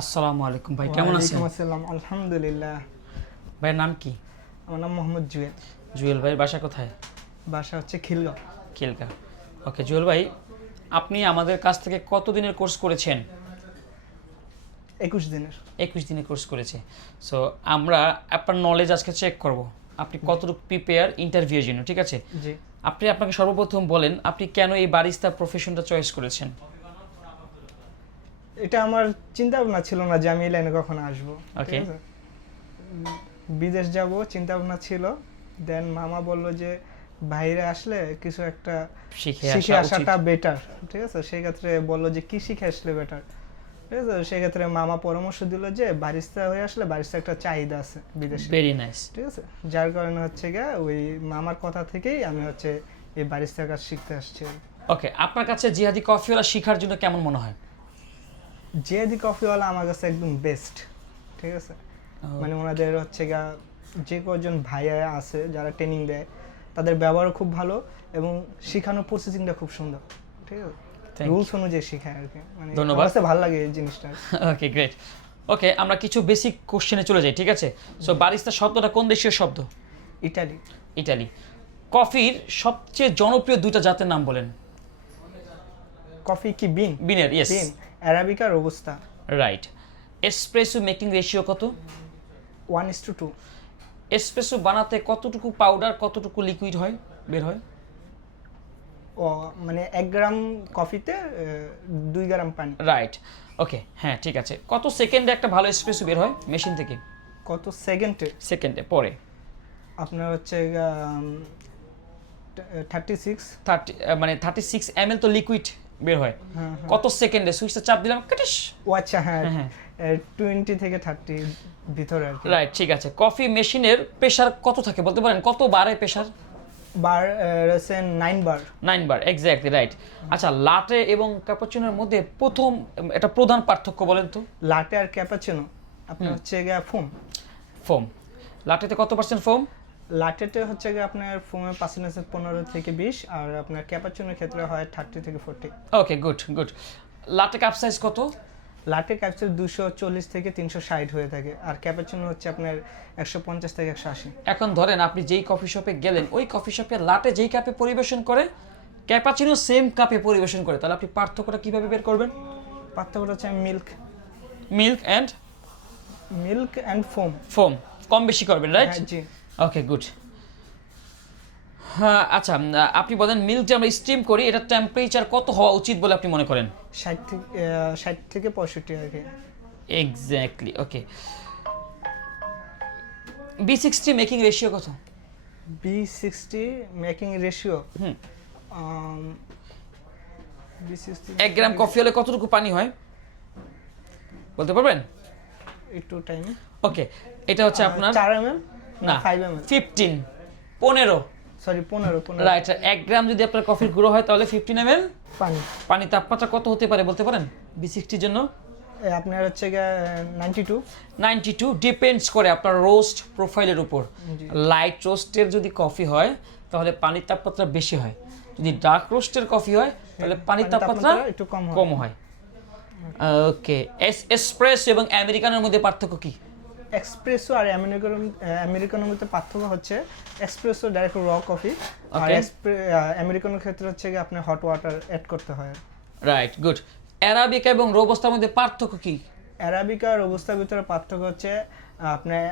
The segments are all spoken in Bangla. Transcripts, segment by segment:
আসসালামু আলাইকুম ভাই, কেমন আছেন? ওয়ালাইকুম আসসালাম, আলহামদুলিল্লাহ। ভাইয়ের নাম কি? আমার নাম মোহাম্মদ জুয়েল। জুয়েল ভাইয়ের বাসা কোথায়? বাসা হচ্ছে খিলগাঁও। খিলগা। ওকে জুয়েল ভাই, আপনি আমাদের কাছ থেকে কত দিনের কোর্স করেছেন? 21 দিনের। 21 দিনের কোর্স করেছে। সো আমরা আপনার নলেজ আজকে চেক করব, আপনি কতটুকু প্রিপেয়ার ইন্টারভিউর জন্য, ঠিক আছে? জি। আপনি আপনাকে সর্বপ্রথম বলেন আপনি কেন এই বারিস্তা প্রফেশনটা চয়েস করেছেন? এটা আমার চিন্তা ভাবনা ছিল না যে আমি এই লাইনে কখনো আসবো। Okay. বিদেশ যাব চিন্তা ভাবনা ছিল, দেন মামা বলল যে বাইরে আসলে কিছু একটা শিখে আসাটা বেটার, ঠিক আছে? সেই ক্ষেত্রে বললো যে কি শিখে আসলে বেটার, ঠিক আছে? সেই ক্ষেত্রে মামা পরামর্শ দিল যে বারিস্তা হয়ে আসলে বারিস্তা একটা চাহিদা আছে বিদেশে। Very nice. ঠিক আছে, যার কারণে হচ্ছে গিয়ে ওই মামার কথা থেকেই আমি হচ্ছে এই বারিস্তার কাজ শিখতে আসছি। ওকে, আপনার কাছে জিহাদি কফিওয়ালা শেখার জন্য কেমন মনে হয়? জিহাদি কফিওয়ালা আমার কাছে একদম বেস্ট, ঠিক আছে? মানে ওনাদের হচ্ছে গিয়া যে কজন ভাইয়া আছে যারা ট্রেনিং দেয় তাদের ব্যবহারও খুব ভালো এবং শেখানোর প্রসেসিংটা খুব সুন্দর, ঠিক আছে? রুলস অনুযায়ী শেখায় আর কি, মানে ধন্যবাদ। আমার কাছে ভালো লাগে এই জিনিসটা। Okay great. ওকে, আমরা কিছু বেসিক কোশ্চেনে চলে যাই, ঠিক আছে? সো বারিস্তা শব্দটা কোন দেশীয় শব্দ? ইটালি। ইটালি। কফির সবচেয়ে জনপ্রিয় দুইটা জাতের নাম বলেন। কফি কি বিন? বিনের, yes. Bean, arabica, robusta. Right. Espresso making ratio কত? 1:2। এসপ্রেসো বানাতে কতটুকু পাউডার কতটুকু লিকুইড হয় বের হয়? ও মানে 1 গ্রাম কফিতে 2 গ্রাম পানি। রাইট। ওকে, হ্যাঁ ঠিক আছে। কত সেকেন্ডে একটা ভালো এসপ্রেসো বের হয় মেশিন থেকে? কত সেকেন্ডে? সেকেন্ডে পরে আপনার হচ্ছে 36। 30 মানে 36 ml তো লিকুইড বের হয়। হ্যাঁ। কত সেকেন্ডে সুইচটা চাপ দিলাম কাটিস? ও আচ্ছা, হ্যাঁ, হ্যাঁ। 20 থেকে 30 ভিতরে আর কি। রাইট, ঠিক আছে। কফি মেশিনের প্রেসার কত থাকে বলতে পারেন? কত বারে প্রেসার? বার রয়েছে 9 বার। 9 বার, এক্স্যাক্টলি রাইট। আচ্ছা, লাটে এবং ক্যাপাচিনোর মধ্যে প্রথম এটা প্রধান পার্থক্য বলেন তো? লাটে আর ক্যাপাচিনো আপনার হচ্ছে গিয়ে ফোম। ফোম। লাটেতে কত পার্সেন্ট ফোম? লাটেতে হচ্ছে গিয়ে আপনার ফোমের পার্সেন্টেজ 15 থেকে 20, আর আপনার ক্যাপাচিনোর ক্ষেত্রে হয় 30 থেকে 40। ওকে, গুড গুড। লাটে কাপ সাইজ কত? লাটে ক্যাপসুল 240 থেকে 360 হয়ে থাকে, আর ক্যাপাচিনো হচ্ছে আপনার 150 থেকে 180। এখন ধরেন আপনি যেই কফি শপে গেলেন, ওই কফি শপে লাটে যেই কাপে পরিবেশন করে ক্যাপাচিনো সেম কাপে পরিবেশন করে, তাহলে আপনি পার্থক্যটা কিভাবে বের করবেন? পার্থক্যটা হচ্ছে মিল্ক অ্যান্ড ফোম। ফোম কম বেশি করবেন, রাইট? হ্যাঁ, জি। ওকে, গুড। হ্যাঁ, আচ্ছা, আপনি বলেন মিল্ক যে আমরা স্টিম করি এটার টেম্পারেচার কত হওয়া উচিত বলে আপনি মনে করেন? 60 থেকে 65 আর কি। এক্স্যাক্টলি। ওকে, B60 মেকিং রেশিও কত? B60 মেকিং রেশিও, হুম, B60 1 গ্রাম কফি হলে কতটুকু পানি হয় বলতে পারবেন? একটু টাইম। ওকে, এটা হচ্ছে আপনার 4 ml না, না 5 ml? 15 sorry 15 right. 1 গ্রাম যদি আপনার কফির গুঁড়ো হয় তাহলে 15 ml পানি। পানি। তাপমাত্রা কত হতে পারে বলতে পারেন B60 জন্য? আপনার হচ্ছে গিয়ে 92। 92 ডিপেন্ডস করে আপনার রোস্ট প্রোফাইলের উপর। লাইট রোস্টের যদি কফি হয় তাহলে পানির তাপমাত্রা বেশি হয়, যদি ডার্ক রোস্টের কফি হয় তাহলে পানির তাপমাত্রা একটু কম হয়। ওকে, এসপ্রেসো এবং আমেরিকানোর মধ্যে পার্থক্য কি? এক্সপ্রেসো আর আমেরিকানোর মধ্যে পার্থক্য হচ্ছে এক্সপ্রেসো ডাইরেক্ট র কফি, আর আমেরিকানোর ক্ষেত্রে হচ্ছে কি আপনি হট ওয়াটার অ্যাড করতে হয়। Right, good. অ্যারাবিকা এবং রোবাস্টার মধ্যে পার্থক্য কি? অ্যারাবিকা আর রোবুস্টার ভিতরে পার্থক্য হচ্ছে আপনার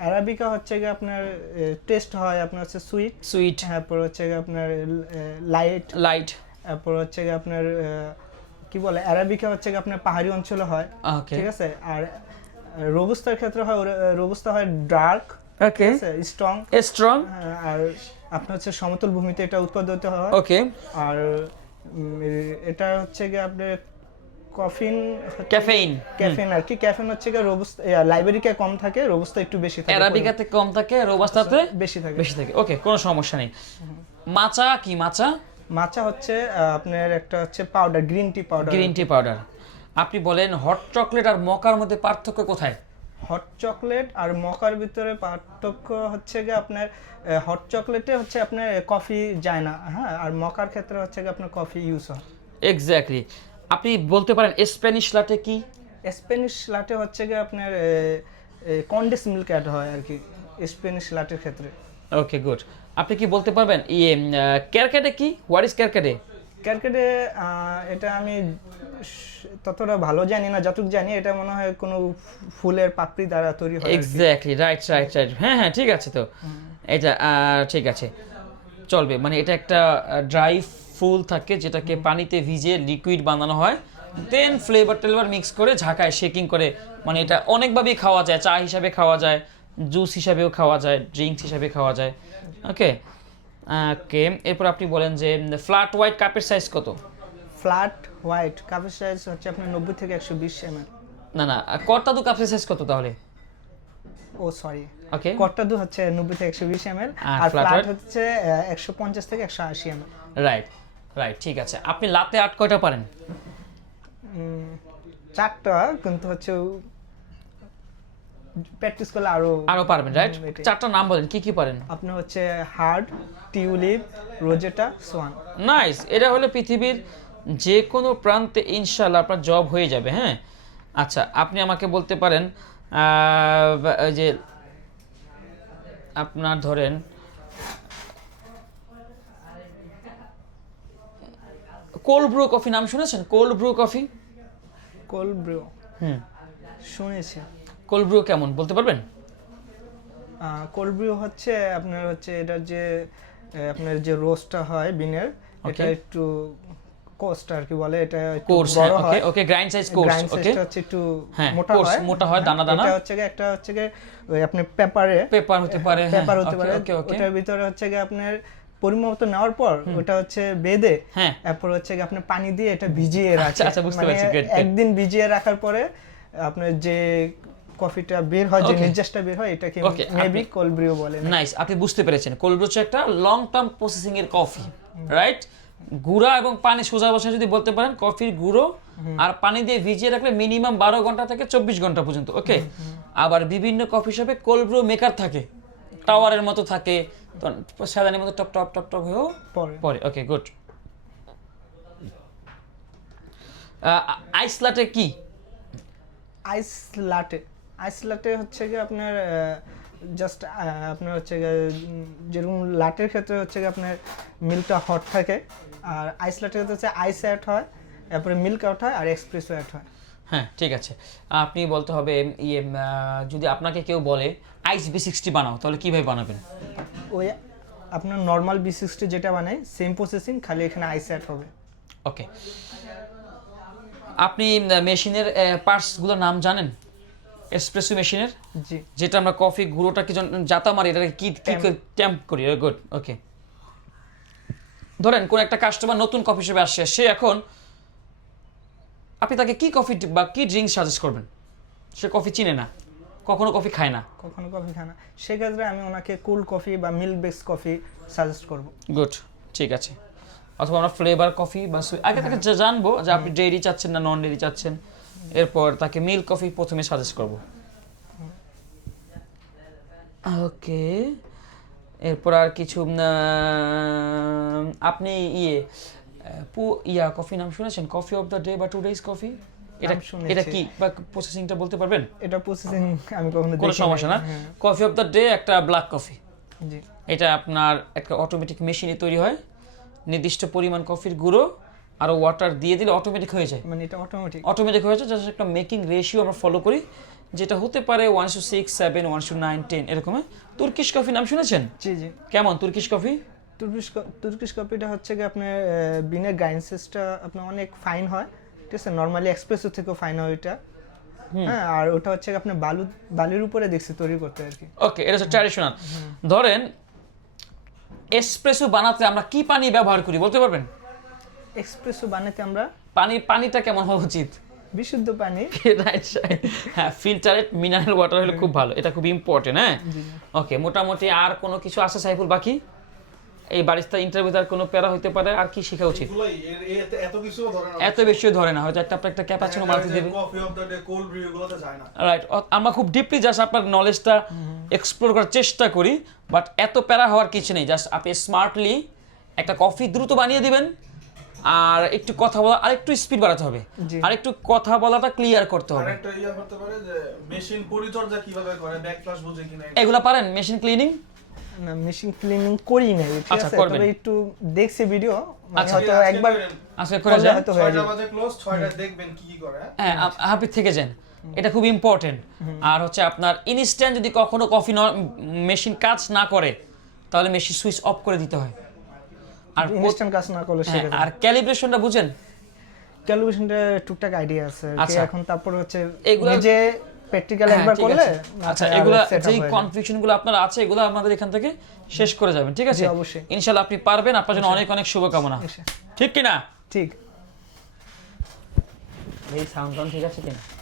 অ্যারাবিকা হচ্ছে কি আপনার টেস্ট হয় আপনার হচ্ছে সুইট, তারপর হচ্ছে কি আপনার লাইট, তারপর হচ্ছে কি আপনার কি বলে অ্যারাবিকা হচ্ছে কি আপনার পাহাড়ি অঞ্চলে হয়, ঠিক আছে? আর রোবুস্টার ক্ষেত্রে হয় রোবুস্টা হয় ডার্ক, ওকে, স্ট্রং, আর আপনার হচ্ছে সমতল ভূমিতে এটা উৎপাদিত হয়। ওকে, আর এটা হচ্ছে কি আপনার ক্যাফেইন আর কি ক্যাফেইন হচ্ছে কি রোবুস্টা লাইবেরিকা কম থাকে, রোবুস্টা একটু বেশি থাকে, অ্যারাবিকাতে কম থাকে, রোবাস্টাতে বেশি থাকে। ওকে, কোনো সমস্যা নেই। মাচা কি? মাচা হচ্ছে আপনার একটা হচ্ছে পাউডার, গ্রিন টি পাউডার। আপনি বলেন হট চকলেট আর মকার মধ্যে পার্থক্য কোথায়? হট চকলেট আর মকার ভিতরে পার্থক্য হচ্ছে গিয়ে আপনার হট চকলেটে হচ্ছে আপনার কফি যায় না, হ্যাঁ, আর মকার ক্ষেত্রে হচ্ছে গিয়ে আপনার কফি ইউজ হয়। এক্স্যাক্টলি। আপনি বলতে পারেন স্প্যানিশ লাটে কি? স্প্যানিশ লাটে হচ্ছে গিয়ে আপনার কন্ডেন্স মিল্ক অ্যাড হয় আর কি স্প্যানিশ লাটের ক্ষেত্রে। Okay good. আপনি কি বলতে পারবেন ক্যারকেটে কি? What is ক্যারকেটে? ক্যারকেটে এটা আমি ততটা ভালো জানি না, যতটুকু জানি এটা মনে হয় কোনো ফুলের পাপড়ি দ্বারা তৈরি হয়। এক্স্যাক্টলি, রাইট রাইট রাইট, হ্যাঁ হ্যাঁ ঠিক আছে। তো এটা ঠিক আছে, চলবে। মানে এটা একটা ড্রাই ফুল থাকে যেটাকে পানিতে ভিজে লিকুইড বানানো হয়, দেন ফ্লেভার টেলভার মিক্স করে ঝাঁকায় শেকিং করে। মানে এটা অনেকভাবেই খাওয়া যায়, চা হিসাবে খাওয়া যায়, জুস হিসাবেও খাওয়া যায়, ড্রিঙ্কস হিসাবে খাওয়া যায়। ওকে ওকে, এরপর আপনি বলেন যে ফ্ল্যাট হোয়াইট কাপের সাইজ কত? ফ্ল্যাট হোয়াইট কাপের সাইজ হচ্ছে আপনার 90 থেকে 120 ml। না না, কর্তাদু কাপের সাইজ কত তাহলে? ও সরি, ওকে, কট্টাদু হচ্ছে 90 থেকে 120 ml, আর আর flat ফ্ল্যাট white? হচ্ছে 150 থেকে 180 ml। রাইট রাইট, ঠিক আছে। আপনি লাতে আর্ট কয়টা পারেন? 4টা, কিন্তু হচ্ছে প্র্যাকটিস করলে আরো পারবেন, রাইট? এটাই। 4টা নাম বলেন, কি কি পারেন? আপনার হচ্ছে hard, tulip, Rosetta, swan. Nice, এটা হলো পৃথিবীর যে কোনো প্রান্তে ইনশাল্লাহ আপনার জব হয়ে যাবে। হ্যাঁ, আচ্ছা, আপনি আমাকে বলতে পারেন ওই যে আপনার ধরেন কোল্ড ব্রু কফি নাম শুনেছেন? Cold brew coffee? Cold brew হুম, শুনেছি। কোল্ড ব্রু কেমন বলতে পারবেন? কোল্ড ব্রিউ হচ্ছে আপনার হচ্ছে এটা যে আপনার যে রোস্টটা হয় বিনের, এটা Okay. একটু কোস্ট আর কি বলে, এটা একটু কোর্স, বড় ওকে হয়। ওকে, গ্রাইন্ড সাইজ কোর্স, গ্রাইন্ড ওকে, সাইজটা হচ্ছে একটু হ্যাঁ, মোটা coarse, হয়। মোটা হয়, দানা দানা। এটা হচ্ছে গিয়ে একটা হচ্ছে গিয়ে ওই আপনি পেপারে পেপার হতে পারে, হ্যাঁ, পেপার হতে ওকে পারে, ওকে ওকে, ওটার ভিতরে হচ্ছে গিয়ে আপনার পরিমাণ মতো নেওয়ার পর ওটা হচ্ছে বেঁধে, হ্যাঁ, এরপর হচ্ছে গিয়ে আপনি পানি দিয়ে এটা ভিজিয়ে রাখেন। আচ্ছা, আচ্ছা, বুঝতে পারছি, good, good. একদিন ভিজিয়ে রাখার পরে আপনার যে কফিটা বের হয়, যে Okay. নির্যাসটা বের হয়, এটাকে Okay, মেবি আপনি- কোল্ড ব্রিউ বলে। নাইস, আপনি বুঝতে পেরেছেন। কোল্ড ব্রু হচ্ছে একটা লং টার্ম প্রসেসিং এর কফি, রাইট? গুঁড়া এবং পানি, সোজা ভাষায় যদি বলতে পারেন, কফির গুঁড়ো আর পানি দিয়ে ভিজিয়ে রাখলে মিনিমাম 12 ঘন্টা থেকে 24 ঘন্টা পর্যন্ত। ওকে, আবার বিভিন্ন কফি শপে কোল্ড ব্রু মেকার থাকে, টাওয়ারের মতো থাকে, তো সাদানির মতো টপ টপ টপ টপ হয়েও পরে পরে। Okay good. আইস লাটে কি? আইস লাটে, আইস লাটে হচ্ছে গিয়ে আপনার জাস্ট আপনার হচ্ছে গিয়ে যেরকম লাটের ক্ষেত্রে হচ্ছে গিয়ে আপনার মিল্কটা হট থাকে, আর আইস লাটের ক্ষেত্রে হচ্ছে আইস অ্যাড হয়, তারপরে মিল্ক অ্যাড হয়, আর এক্সপ্রেসও অ্যাড হয়। হ্যাঁ ঠিক আছে, আপনি বলতে হবে যদি আপনাকে কেউ বলে আইস B60 বানাও, তাহলে কিভাবে বানাবেন? ওই আপনার নর্মাল B60 যেটা বানায় সেম প্রসেসিং, খালি এখানে আইস অ্যাড হবে। ওকে, আপনি মেশিনের পার্টসগুলোর নাম জানেন? এসপ্রেসো মেশিনের জি, যেটা আমরা কফি গুঁড়োটা কি জাতা মারি, এটাকে কি ট্যাম্প করি। গুড, ওকে। ধরেন কোন একটা কাস্টমার নতুন কফি শপে আসছে, সে এখন, আপনি তাকে কি কফি বা কি ড্রিঙ্ক সাজেস্ট করবেন? সে কফি চিনে না, কখনো কফি খায় না। কখনো কফি খায় না, সেক্ষেত্রে আমি ওনাকে কুল কফি বা মিল্ক বেস কফি সাজেস্ট করব। গুড, ঠিক আছে। অথবা আমরা ফ্লেভার কফি বা আগে থেকে জানবো যে আপনি ডেইরি চাচ্ছেন না নন ডেইরি চাচ্ছেন, এরপর তাকে মিল্ক কফি প্রথমে সাজেস্ট করব। ওকে, এরপর আর কিছু আপনি কফি নাম শুনেছেন? কফি অফ দ্য ডে বা টু ডেজ কফি, এটা নাম শুনেছি। এটা কি বা প্রসেসিংটা বলতে পারবেন? এটা প্রসেসিং আমি কখনো কোনো দেখিনি। সমস্যা না। হ্যাঁ, কফি অফ দ্য ডে একটা ব্ল্যাক কফি, জি, এটা আপনার একটা অটোমেটিক মেশিনে তৈরি হয়, নির্দিষ্ট পরিমাণ কফির গুঁড়ো আর ওয়াটার দিয়ে দিলে অটোমেটিক হয়ে যায়। মানে এটা অটোমেটিক। অটোমেটিক হয়ে যায়, জাস্ট একটা মেকিং রেশিও আমরা ফলো করি, যেটা হতে পারে 1:6, 7, 1:9, 10 এরকম। তুর্কিশ কফি নাম শুনেছেন? জি জি, কেমন তুর্কিশ কফি? তুর্কিশ কফিটা হচ্ছে কি আপনার বিনের গ্রাইন্ড সেসটা আপনার অনেক ফাইন হয়, ঠিক আছে, নর্মালি এক্সপ্রেসো থেকেও ফাইন হয় ওইটা। হ্যাঁ, আর ওটা হচ্ছে কি আপনার বালির উপরে দেখছি তৈরি করতে আর কি। ওকে, এটা হচ্ছে ট্র্যাডিশনাল। ধরেন এসপ্রেসো বানাতে আমরা কি পানি ব্যবহার করি বলতে পারবেন? এক্সপ্রেসো বানাতে আমরা পানিটা কেমন হওয়া উচিত? বিশুদ্ধ পানি। হ্যাঁ, ফিল্টারেড মিনারেল ওয়াটার হলে খুব ভালো, এটা খুব ইম্পর্টেন্ট। হ্যাঁ, জি, ওকে, মোটামুটি আর কোনো কিছু আছে সাইফুল বাকি? এই বারিস্তা ইন্টারভিউতে আর কোনো প্যারা হইতে পারে, আর কি শেখা উচিত? এত বেশিও ধরে না, হয়তো একটা ক্যাপাচিনো মারতে দেবে, রাইট? আমরা খুব ডিপলি জাস্ট আপনার নলেজটা এক্সপ্লোর করার চেষ্টা করি, বাট এত প্যারা হওয়ার কিছু নেই। জাস্ট আপনি স্মার্টলি একটা কফি দ্রুত বানিয়ে দিবেন, আর একটু কথা বলা আর একটু স্পিড বাড়াতে হবে, জি। আর একটু কথা বলাটা ক্লিয়ার করতে হবে। আরেকটা ইয়া করতে পারে যে মেশিন পরিচর্যা কিভাবে করে, ব্যাকফ্লাশ বুঝে কিনা। এগুলা পারেন মেশিন ক্লিনিং? না মেশিন ক্লিনিং করি নাই, ঠিক আচ্ছা, আছে, করবেন। তবে একটু দেখছি ভিডিও, মানে আচ্ছা, হয়তো একবার আজকে করে করলে যান। হয়তো হয়ে 6টা যাবে। বাজে ক্লোজ, 6টায় দেখবেন কি কি করে। হ্যাঁ, হাফিজ থেকে যান, এটা খুব ইম্পর্টেন্ট। আর হচ্ছে আপনার ইনস্ট্যান্ট যদি কখনো কফি মেশিন কাজ না করে তাহলে মেশিন সুইচ অফ করে দিতে হয়। আর ইনস্ট্যান্ট কাজ না করলে হ্যাঁ, সেটা আর ক্যালিব্রেশনটা বুঝেন? ক্যালকুলেশনটা টুকটাক আইডিয়া আছে আর কি, আচ্ছা। এখন তারপর হচ্ছে এগুলা- নিজে প্র্যাকটিক্যাল হ্যাঁ, একবার ঠিক করলে আছে। আচ্ছা, এগুলা যেই কনফিউশনগুলো আপনার আছে এগুলো আমাদের এখান থেকে শেষ করে যাবেন, ঠিক আছে? জি, অবশ্যই। ইনশাআল্লাহ আপনি পারবেন, আপনার জন্য অনেক অনেক শুভকামনা, ঠিক কি না? ঠিক। এই সাউন্ড ঠিক আছে কিনা?